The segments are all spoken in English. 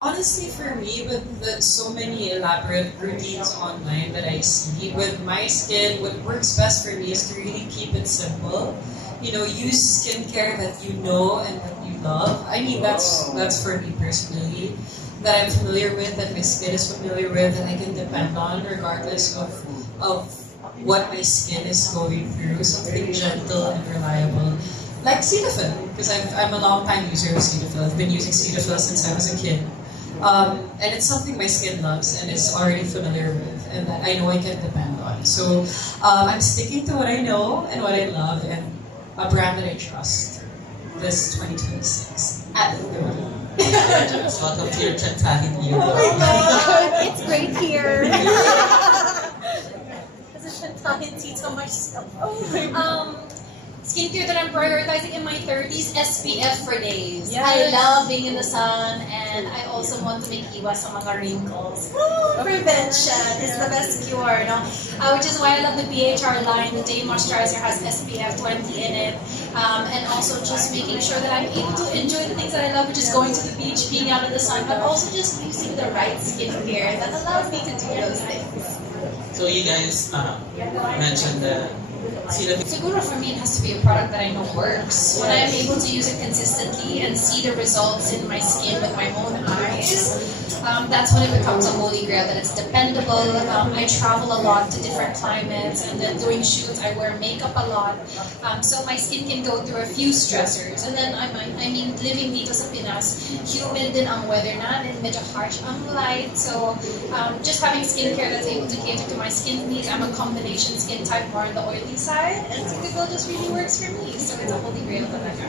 Honestly, for me, with so many elaborate routines online that I see, with my skin, what works best for me is to really keep it simple. Use skincare that you know and that you love. I mean, that's for me personally, that I'm familiar with, that my skin is familiar with, and I can depend on regardless of what my skin is going through. Something gentle and reliable. Like Cetaphil, because I'm a long time user of Cetaphil. I've been using Cetaphil since I was a kid. And it's something my skin loves and is already familiar with, and that I know I can depend on. So I'm sticking to what I know and what I love, and a brand that I trust this 2026. At the moment. Welcome to your Chantahin year. Oh my God, it's great here. Kasi Chantahin Tito myself. Skincare that I'm prioritizing in my 30s, SPF for days. Yes. I love being in the sun, and I also want to make iwas sa mga wrinkles. Prevention is the best cure, no? Which is why I love the BHR line. The day moisturizer has SPF 20 in it. And also just making sure that I'm able to enjoy the things that I love, which is going to the beach, being out in the sun, but also just using the right skincare that allows me to do those things. So you guys mentioned that Siguro for me, it has to be a product that I know works. When I'm able to use it consistently and see the results in my skin with my own eyes, that's when it becomes a holy grail, that it's dependable. I travel a lot to different climates, and then doing shoots, I wear makeup a lot. So my skin can go through a few stressors. And then, I mean, living dito sa Pinas, humid din ang weather natin, medyo harsh ang light. So just having skincare that's able to cater to my skin needs. I'm a combination skin type, more on the oily side, and Cetaphil just really works for me. So it's a holy grail talaga.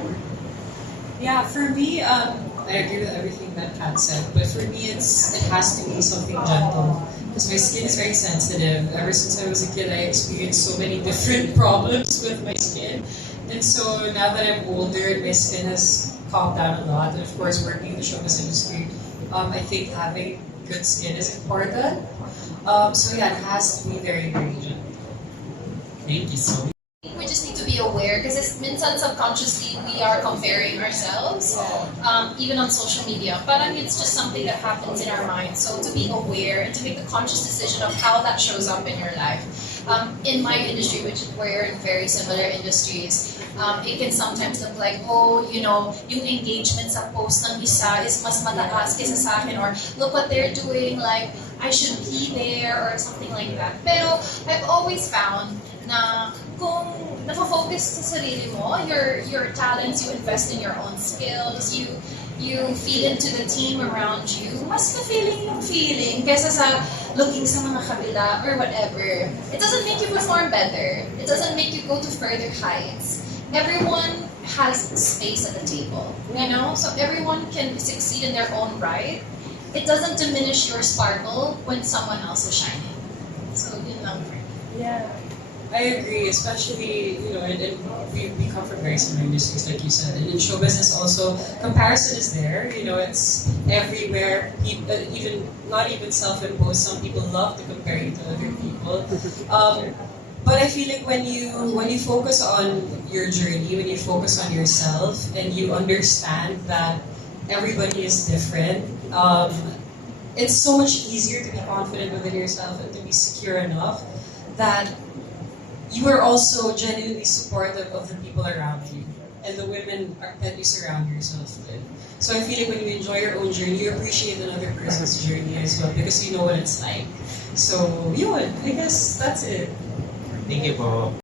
Yeah, for me, I agree with everything that Kat said, but for me, it has to be something gentle because my skin is very sensitive. Ever since I was a kid, I experienced so many different problems with my skin, and so now that I'm older, my skin has calmed down a lot. And of course, working in the showbiz industry, I think having good skin is important. So yeah, it has to be very, very gentle. thank you so much. We just need to be aware because minsan subconsciously we are comparing ourselves, even on social media. But I mean, it's just something that happens in our minds. So to be aware and to make the conscious decision of how that shows up in your life. In my industry, which we're in very similar industries, it can sometimes look like, yung engagement sa post ng isa is mas mataas kaysa sa akin, or look what they're doing, like I should be there, or something like that. Pero I've always found na kung nafo-focus sa sarili mo, your talents, you invest in your own skills, you feed into the team around you, mas ka-feeling yung feeling kesa sa looking sa mga kabila or whatever. It doesn't make you perform better. It doesn't make you go to further heights. Everyone has space at the table, So everyone can succeed in their own right. It doesn't diminish your sparkle when someone else is shining. So yun lang for me. Yeah. I agree, especially, and we come from very similar industries, like you said. And in show business also, comparison is there. It's everywhere. People, not even self-imposed. Some people love to compare you to other people. But I feel like when you focus on your journey, when you focus on yourself, and you understand that everybody is different, it's so much easier to be confident within yourself and to be secure enough that you are also genuinely supportive of the people around you and the women that you surround yourself with. So I feel like when you enjoy your own journey, you appreciate another person's journey as well because you know what it's like. So, I guess that's it. Thank you po.